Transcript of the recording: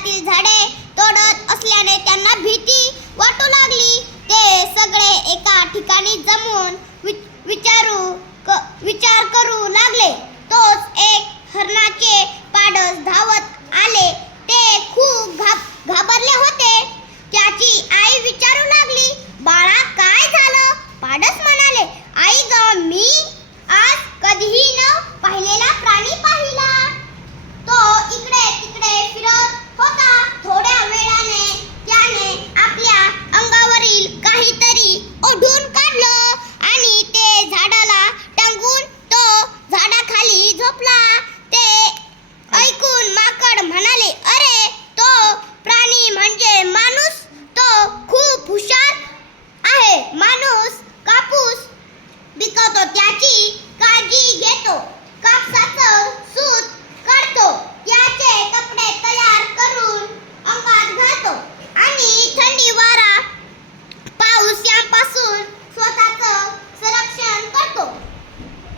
जंगलातील झाडे तोडत असल्याने त्यांना भीती वाटू लागली. ते सगळे एका ठिकाणी जमून वि- विचारू क- झोपला. ते ऐकून माकड म्हणाले अरे तो प्राणी म्हणजे माणूस? तो खूप हुशार आहे. माणूस कापूस पिकवतो त्याची काळजी घे.